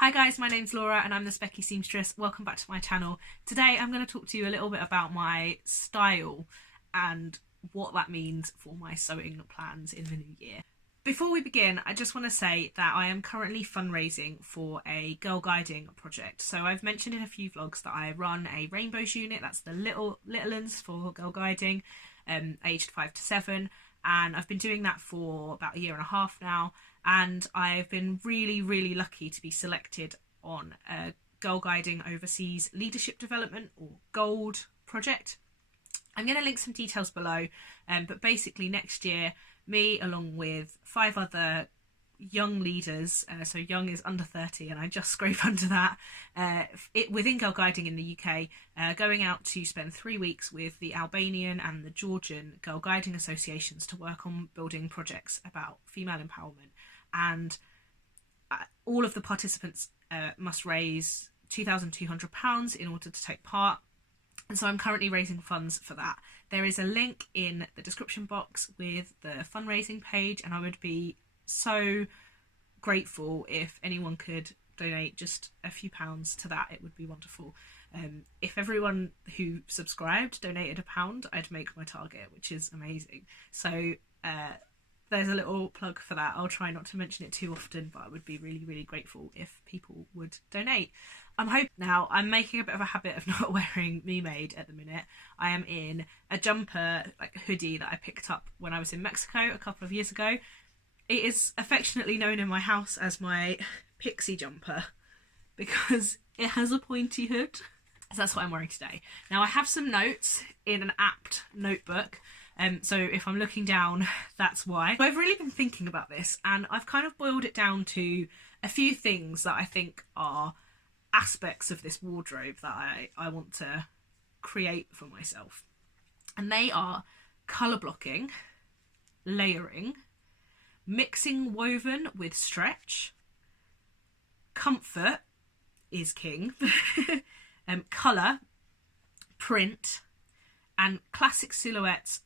Hi guys, my name's Laura and I'm the Specky Seamstress. Welcome back to my channel. Today I'm going to talk to you a little bit about my style and what that means for my sewing plans in the new year. Before we begin, I just want to say that I am currently fundraising for a girl guiding project. So I've mentioned in a few vlogs that I run a rainbows unit, that's the little uns for girl guiding, aged 5 to 7. And I've been doing that for about a year and a half now, and I've been really lucky to be selected on a Girl Guiding Overseas Leadership Development or GOLD project. I'm going to link some details below, but basically next year me along with 5 other young leaders, so young is under 30 and I just scrape under that, within Girl Guiding in the UK, going out to spend 3 weeks with the Albanian and the Georgian Girl Guiding associations to work on building projects about female empowerment. And all of the participants must raise £2,200 in order to take part. And so I'm currently raising funds for that. There is a link in the description box with the fundraising page, and I would be so grateful if anyone could donate just a few pounds to that. It would be wonderful. If everyone who subscribed donated £1, I'd make my target, which is amazing. So there's a little plug for that. I'll try not to mention it too often, but I would be really grateful if people would donate. I'm making a bit of a habit of not wearing Me Made at the minute. I am in a jumper, like a hoodie that I picked up when I was in Mexico a couple of years ago. It is affectionately known in my house as my pixie jumper because it has a pointy hood. So that's what I'm wearing today. Now I have some notes in an apt notebook, so if I'm looking down, that's why. So I've really been thinking about this, and I've kind of boiled it down to a few things that I think are aspects of this wardrobe that I want to create for myself. And they are colour blocking, layering, mixing woven with stretch, comfort is king, colour, print, and classic silhouettes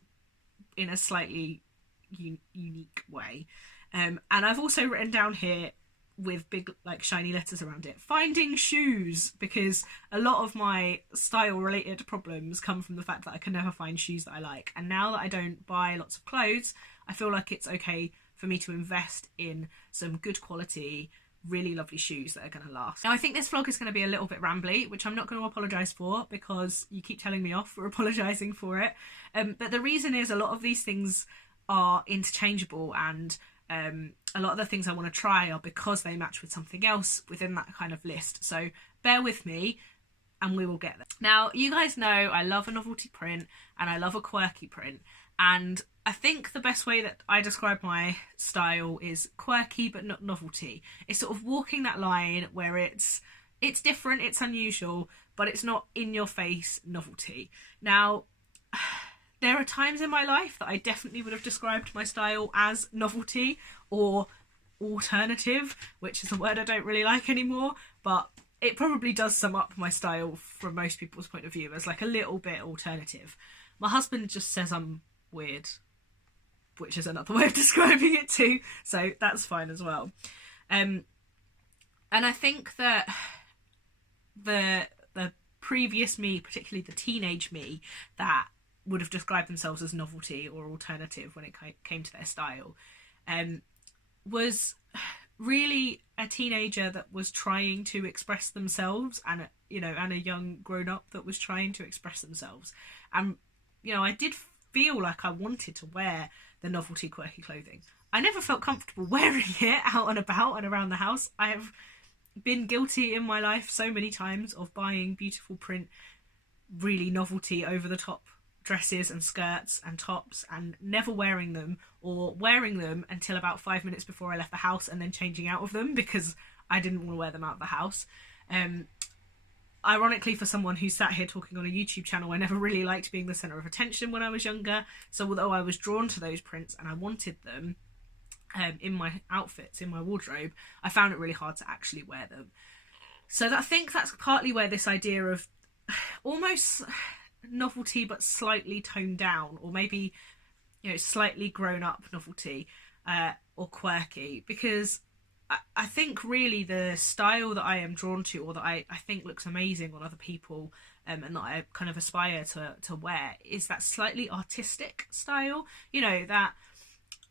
in a slightly unique way. And I've also written down here with big like shiny letters around it, finding shoes, because a lot of my style related problems come from the fact that I can never find shoes that I like. And now that I don't buy lots of clothes, I feel like it's okay for me to invest in some good quality, really lovely shoes that are going to last. Now I think this vlog is going to be a little bit rambly, which I'm not going to apologise for because you keep telling me off for apologising for it. But the reason is a lot of these things are interchangeable, and a lot of the things I want to try are because they match with something else within that kind of list. So bear with me and we will get there. Now you guys know I love a novelty print and I love a quirky print, and I think the best way that I describe my style is quirky but not novelty. It's sort of walking that line where it's different, it's unusual, but it's not in your face novelty. Now there are times in my life that I definitely would have described my style as novelty or alternative, which is a word I don't really like anymore, but it probably does sum up my style from most people's point of view as like a little bit alternative. My husband just says I'm weird, which is another way of describing it too, so that's fine as well. And I think that the previous me, particularly the teenage me that would have described themselves as novelty or alternative when it came to their style, was really a teenager that was trying to express themselves, and a young grown-up that was trying to express themselves. And I did feel like I wanted to wear the novelty quirky clothing. I never felt comfortable wearing it out and about and around the house. I have been guilty in my life so many times of buying beautiful print, really novelty over the top dresses and skirts and tops and never wearing them, or wearing them until about 5 minutes before I left the house and then changing out of them because I didn't want to wear them out of the house. Ironically, for someone who sat here talking on a YouTube channel, I never really liked being the centre of attention when I was younger. So although I was drawn to those prints and I wanted them in my outfits, in my wardrobe, I found it really hard to actually wear them. So I think that's partly where this idea of almost novelty but slightly toned down, or maybe slightly grown up novelty or quirky, because I think really the style that I am drawn to, or that I think looks amazing on other people, and that I kind of aspire to wear, is that slightly artistic style. You know, that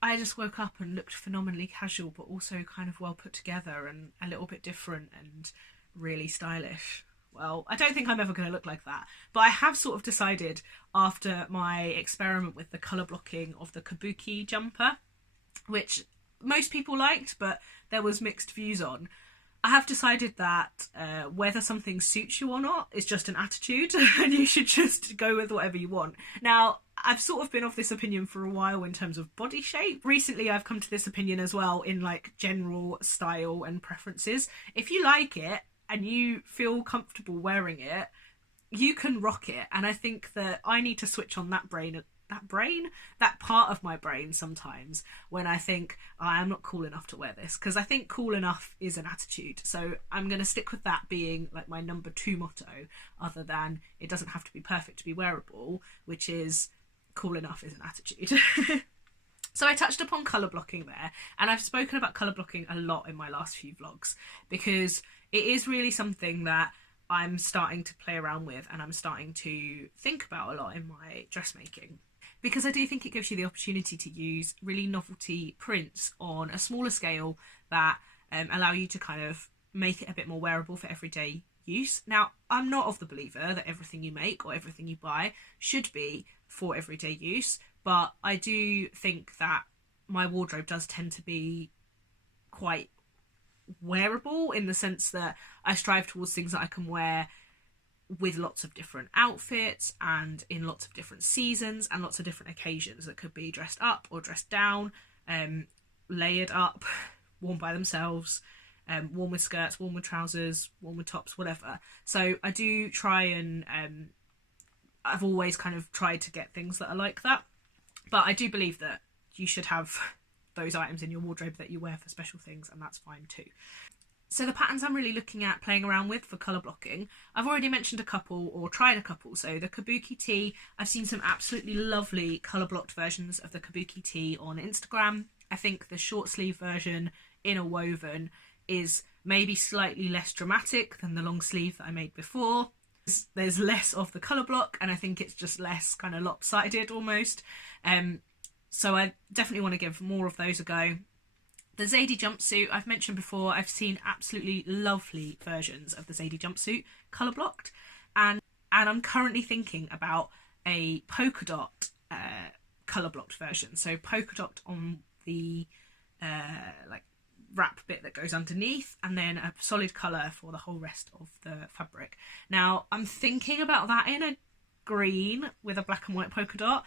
I just woke up and looked phenomenally casual, but also kind of well put together and a little bit different and really stylish. Well, I don't think I'm ever going to look like that, but I have sort of decided after my experiment with the colour blocking of the kabuki jumper, which most people liked, but there was mixed views on. I have decided that whether something suits you or not is just an attitude, and you should just go with whatever you want. Now, I've sort of been of this opinion for a while in terms of body shape. Recently, I've come to this opinion as well in like general style and preferences. If you like it and you feel comfortable wearing it, you can rock it. And I think that I need to switch on that part of my brain sometimes when I think, oh, I'm not cool enough to wear this, because I think cool enough is an attitude. So I'm going to stick with that being like my number 2 motto, other than it doesn't have to be perfect to be wearable, which is cool enough is an attitude. So I touched upon colour blocking there, and I've spoken about colour blocking a lot in my last few vlogs, because it is really something that I'm starting to play around with and I'm starting to think about a lot in my dressmaking, because I do think it gives you the opportunity to use really novelty prints on a smaller scale that allow you to kind of make it a bit more wearable for everyday use. Now, I'm not of the believer that everything you make or everything you buy should be for everyday use, but I do think that my wardrobe does tend to be quite wearable, in the sense that I strive towards things that I can wear with lots of different outfits and in lots of different seasons and lots of different occasions, that could be dressed up or dressed down, layered up, worn by themselves, worn with skirts, worn with trousers, worn with tops, whatever. So I do try and I've always kind of tried to get things that are like that, but I do believe that you should have those items in your wardrobe that you wear for special things, and that's fine too. So the patterns I'm really looking at playing around with for colour blocking, I've already mentioned a couple or tried a couple. So the kabuki tee, I've seen some absolutely lovely colour blocked versions of the kabuki tee on Instagram. I think the short sleeve version in a woven is maybe slightly less dramatic than the long sleeve that I made before. There's less of the colour block, and I think it's just less kind of lopsided almost. So I definitely want to give more of those a go. The Zadie jumpsuit, I've mentioned before, I've seen absolutely lovely versions of the Zadie jumpsuit colour blocked, and I'm currently thinking about a polka dot colour blocked version. So polka dot on the like wrap bit that goes underneath, and then a solid colour for the whole rest of the fabric. Now I'm thinking about that in a green with a black and white polka dot,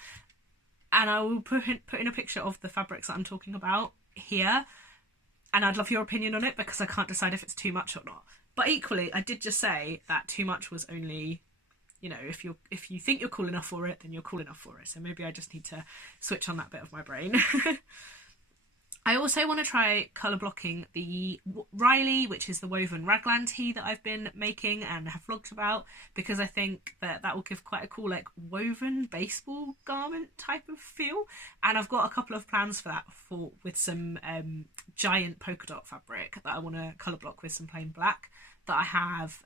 and I will put in a picture of the fabrics that I'm talking about here, and I'd love your opinion on it, because I can't decide if it's too much or not. But equally, I did just say that too much was only, you know, if you think you're cool enough for it, then you're cool enough for it. So maybe I just need to switch on that bit of my brain. I also want to try colour blocking the Riley, which is the woven raglan tee that I've been making and have vlogged about, because I think that will give quite a cool like woven baseball garment type of feel. And I've got a couple of plans for that with some giant polka dot fabric that I want to colour block with some plain black that I have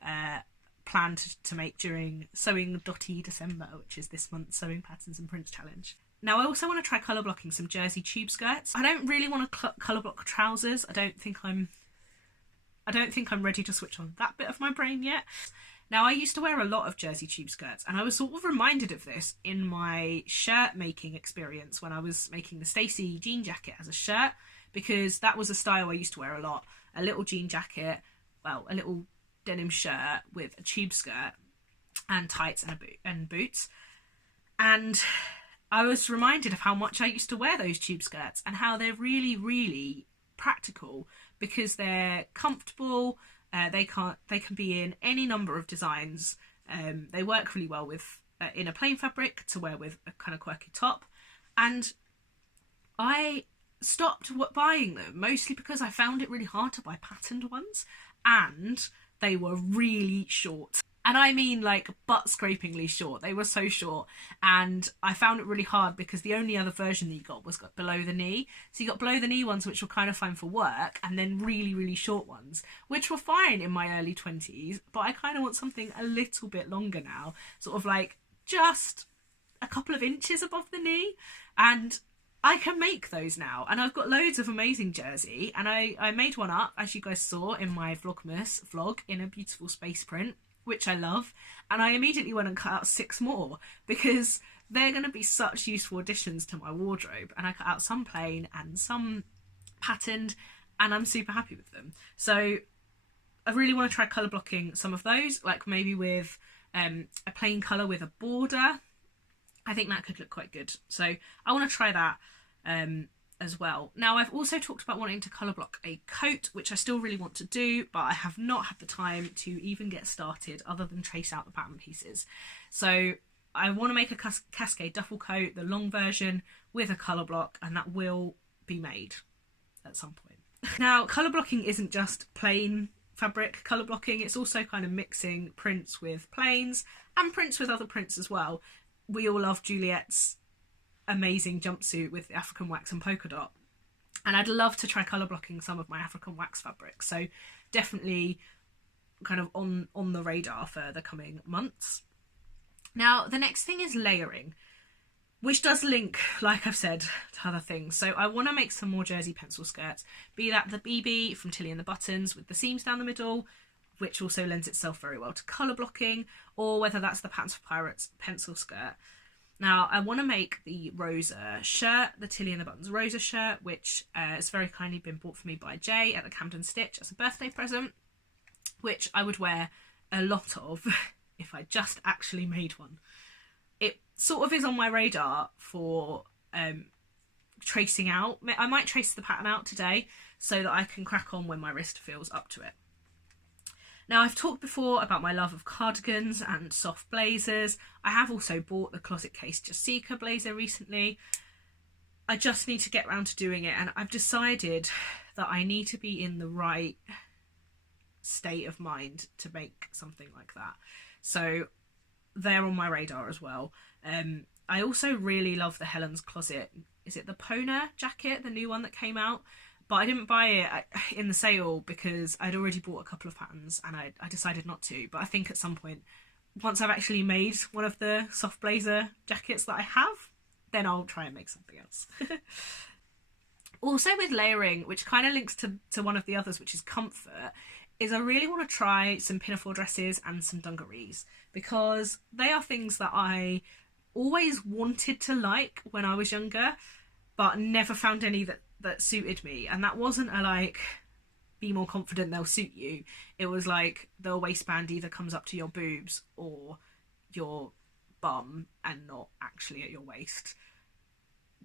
planned to make during Sewing Dotty December, which is this month's Sewing Patterns and Prints Challenge. Now I also want to try colour blocking some jersey tube skirts. I don't really want to colour block trousers. I don't think I'm ready to switch on that bit of my brain yet. Now I used to wear a lot of jersey tube skirts, and I was sort of reminded of this in my shirt making experience when I was making the Stacey jean jacket as a shirt, because that was a style I used to wear a lot. A little jean jacket, well, a little denim shirt with a tube skirt and tights and boots. And I was reminded of how much I used to wear those tube skirts and how they're really, really practical, because they're comfortable. They can be in any number of designs. They work really well with in a plain fabric to wear with a kind of quirky top. And I stopped buying them mostly because I found it really hard to buy patterned ones, and they were really short. And I mean like butt-scrapingly short. They were so short, and I found it really hard because the only other version that you got was below the knee. So you got below the knee ones, which were kind of fine for work, and then really, really short ones, which were fine in my early 20s, but I kind of want something a little bit longer now, sort of like just a couple of inches above the knee, and I can make those now, and I've got loads of amazing jersey, and I made one up, as you guys saw in my Vlogmas vlog, in a beautiful space print, which I love, and I immediately went and cut out 6 more because they're going to be such useful additions to my wardrobe, and I cut out some plain and some patterned, and I'm super happy with them. So I really want to try colour blocking some of those, like maybe with a plain colour with a border. I think that could look quite good. So I want to try that as well. Now, I've also talked about wanting to colour block a coat, which I still really want to do, but I have not had the time to even get started other than trace out the pattern pieces. So I want to make a cascade duffel coat, the long version, with a colour block, and that will be made at some point. Now, colour blocking isn't just plain fabric colour blocking, it's also kind of mixing prints with plains and prints with other prints as well. We all love Juliet's amazing jumpsuit with the African wax and polka dot, and I'd love to try colour blocking some of my African wax fabric, so definitely kind of on the radar for the coming months. Now, the next thing is layering, which does link, like I've said, to other things. So I want to make some more jersey pencil skirts, be that the BB from Tilly and the Buttons with the seams down the middle, which also lends itself very well to colour blocking, or whether that's the Pants for Pirates pencil skirt. Now, I want to make the Rosa shirt, the Tilly and the Buttons Rosa shirt, which has very kindly been bought for me by Jay at the Camden Stitch as a birthday present, which I would wear a lot of if I just actually made one. It sort of is on my radar for tracing out. I might trace the pattern out today so that I can crack on when my wrist feels up to it. Now, I've talked before about my love of cardigans and soft blazers. I have also bought the Closet Case Jessica blazer recently. I just need to get around to doing it, and I've decided that I need to be in the right state of mind to make something like that. So they're on my radar as well. I also really love the Helen's Closet. Is it the Pona jacket, the new one that came out? But I didn't buy it in the sale because I'd already bought a couple of patterns and I decided not to. But I think at some point, once I've actually made one of the soft blazer jackets that I have, then I'll try and make something else. Also with layering, which kind of links to one of the others, which is comfort, is I really want to try some pinafore dresses and some dungarees, because they are things that I always wanted to like when I was younger, but never found any that suited me. And that wasn't a like, be more confident, they'll suit you. It was like the waistband either comes up to your boobs or your bum and not actually at your waist.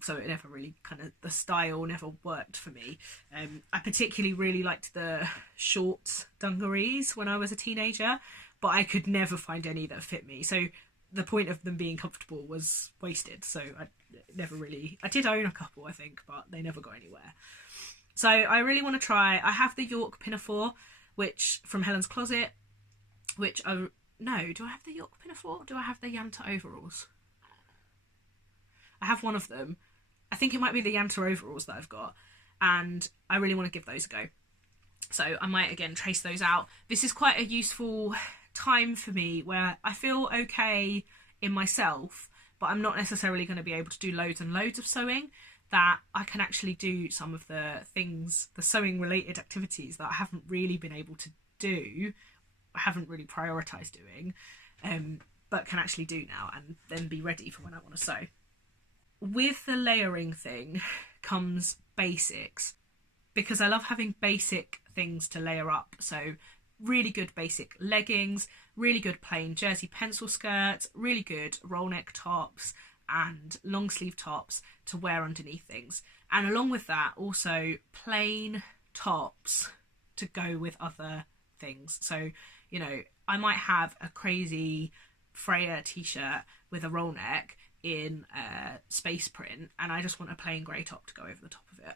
So it never really the style never worked for me. I particularly really liked the short dungarees when I was a teenager, but I could never find any that fit me. So the point of them being comfortable was wasted. So I did own a couple, I think, but they never got anywhere. So I really want to try. I have the York pinafore, which from Helen's Closet, do I have the York pinafore? Or do I have the Yanta overalls? I have one of them. I think it might be the Yanta overalls that I've got, and I really want to give those a go. So I might again trace those out. This is quite a useful time for me where I feel okay in myself, but I'm not necessarily going to be able to do loads and loads of sewing, that I can actually do some of the things, the sewing related activities that I haven't really been able to do, I haven't really prioritised doing, but can actually do now and then be ready for when I want to sew. With the layering thing comes basics, because I love having basic things to layer up. So really good basic leggings, really good plain jersey pencil skirts, really good roll neck tops and long sleeve tops to wear underneath things. And along with that, also plain tops to go with other things. So, you know, I might have a crazy Freya t-shirt with a roll neck in space print, and I just want a plain grey top to go over the top of it.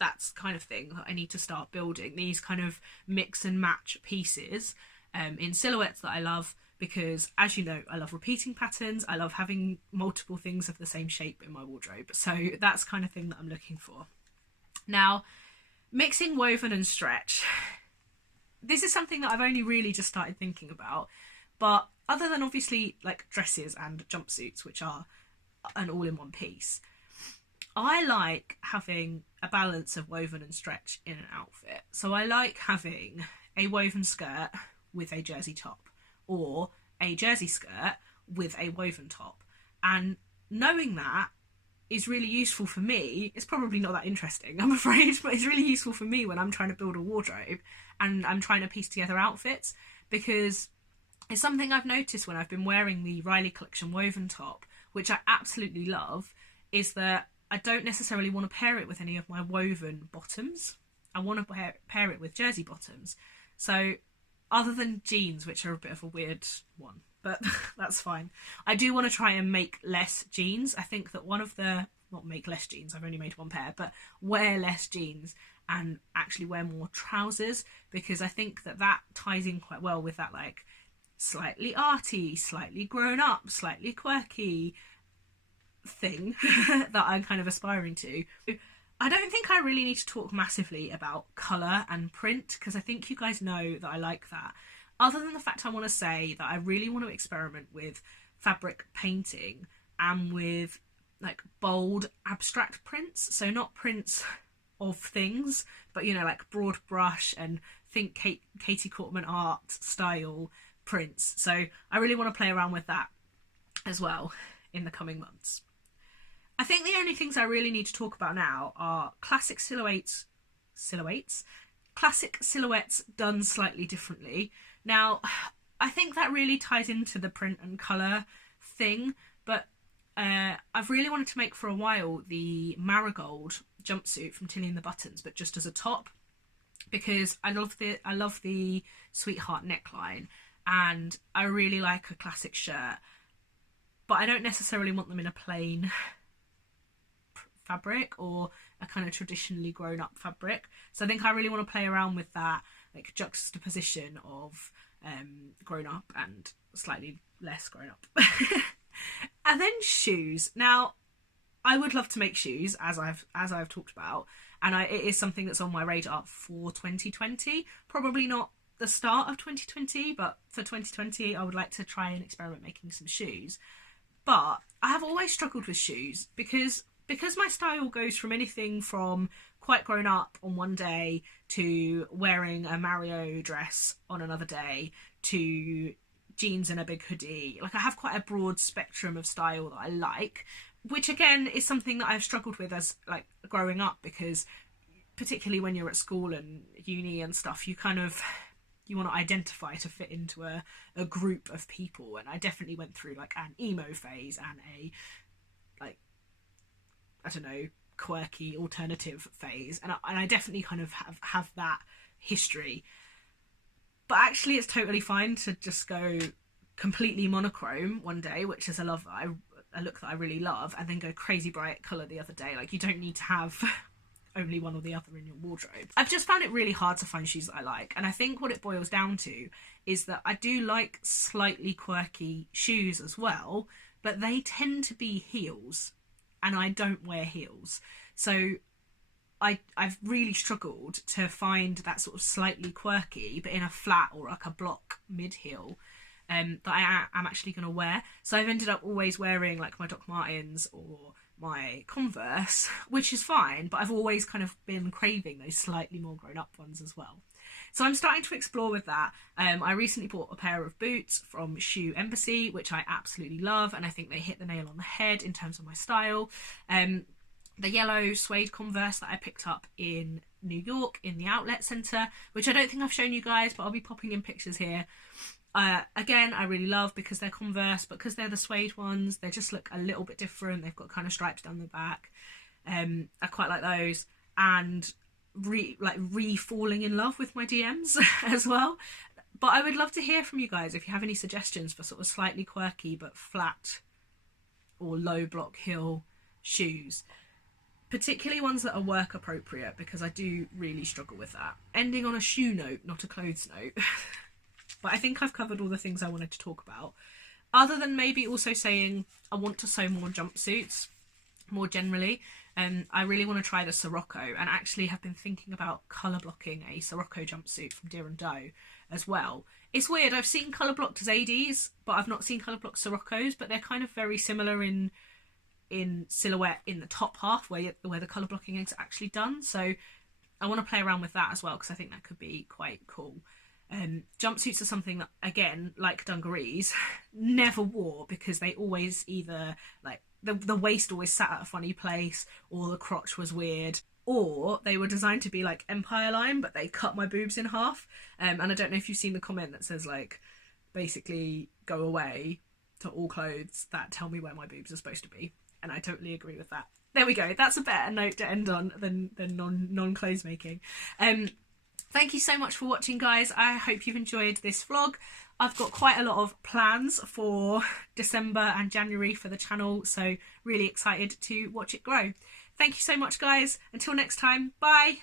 That's kind of thing that I need to start building, these kind of mix and match pieces, in silhouettes that I love, because as you know, I love repeating patterns. I love having multiple things of the same shape in my wardrobe. So that's kind of thing that I'm looking for. Now, mixing woven and stretch. This is something that I've only really just started thinking about, but other than obviously like dresses and jumpsuits, which are an all-in-one piece, I like having a balance of woven and stretch in an outfit. So I like having a woven skirt with a jersey top, or a jersey skirt with a woven top. And knowing that is really useful for me. It's probably not that interesting, I'm afraid, but it's really useful for me when I'm trying to build a wardrobe and I'm trying to piece together outfits, because it's something I've noticed when I've been wearing the Riley collection woven top, which I absolutely love, is that I don't necessarily want to pair it with any of my woven bottoms. I want to pair it with jersey bottoms. So other than jeans, which are a bit of a weird one, but that's fine, I do want to try and make less jeans. I think that not make less jeans, I've only made one pair, but wear less jeans and actually wear more trousers, because I think that that ties in quite well with that like slightly arty, slightly grown up, slightly quirky thing that I'm kind of aspiring to. I don't think I really need to talk massively about colour and print, because I think you guys know that I like that. Other than the fact I want to say that I really want to experiment with fabric painting and with like bold abstract prints. So not prints of things, but you know, like broad brush and think Katie Cortman art style prints. So I really want to play around with that as well in the coming months. I think the only things I really need to talk about now are classic silhouettes done slightly differently. Now, I think that really ties into the print and colour thing, but I've really wanted to make for a while the marigold jumpsuit from Tilly and the Buttons, but just as a top, because I love the sweetheart neckline, and I really like a classic shirt, but I don't necessarily want them in a plain fabric or a kind of traditionally grown up fabric. So I think I really want to play around with that like juxtaposition of grown up and slightly less grown up. And then shoes. Now, I would love to make shoes, as I've talked about, and it is something that's on my radar for 2020. Probably not the start of 2020, but for 2020 I would like to try and experiment making some shoes. But I have always struggled with shoes because my style goes from anything from quite grown up on one day to wearing a Mario dress on another day to jeans and a big hoodie. Like, I have quite a broad spectrum of style that I like, which again is something that I've struggled with as like growing up, because particularly when you're at school and uni and stuff, you want to identify to fit into a group of people. And I definitely went through like an emo phase and a like, I don't know, quirky alternative phase, and I definitely kind of have that history. But actually it's totally fine to just go completely monochrome one day, which is a look that I really love, and then go crazy bright colour the other day. Like, you don't need to have only one or the other in your wardrobe. I've just found it really hard to find shoes that I like, and I think what it boils down to is that I do like slightly quirky shoes as well, but they tend to be heels, and I don't wear heels. So I've really struggled to find that sort of slightly quirky, but in a flat or like a block mid-heel, that I am actually going to wear. So I've ended up always wearing like my Doc Martens or my Converse, which is fine, but I've always kind of been craving those slightly more grown-up ones as well. So I'm starting to explore with that. I recently bought a pair of boots from Shoe Embassy, which I absolutely love, and I think they hit the nail on the head in terms of my style. The yellow suede Converse that I picked up in New York in the outlet centre, which I don't think I've shown you guys, but I'll be popping in pictures here. Again, I really love, because they're Converse, but because they're the suede ones, they just look a little bit different. They've got kind of stripes down the back. I quite like those, and falling in love with my DMs as well. But I would love to hear from you guys if you have any suggestions for sort of slightly quirky but flat or low block heel shoes, particularly ones that are work appropriate, because I do really struggle with that. Ending on a shoe note, not a clothes note. but I think I've covered all the things I wanted to talk about. Other than maybe also saying I want to sew more jumpsuits more generally. I really want to try the Sirocco, and actually have been thinking about colour blocking a Sirocco jumpsuit from Deer and Doe as well. It's weird, I've seen colour blocked as ADs, but I've not seen colour blocked Siroccos, but they're kind of very similar in silhouette in the top half where the colour blocking is actually done. So I want to play around with that as well, because I think that could be quite cool. Jumpsuits are something that, again, like dungarees, never wore, because they always either, like, the waist always sat at a funny place, or the crotch was weird, or they were designed to be like Empire line, but they cut my boobs in half. And I don't know if you've seen the comment that says, like, basically, go away to all clothes that tell me where my boobs are supposed to be. And I totally agree with that. There we go. That's a better note to end on than non-clothes making. Thank you so much for watching, guys. I hope you've enjoyed this vlog. I've got quite a lot of plans for December and January for the channel, so really excited to watch it grow. Thank you so much, guys. Until next time, bye.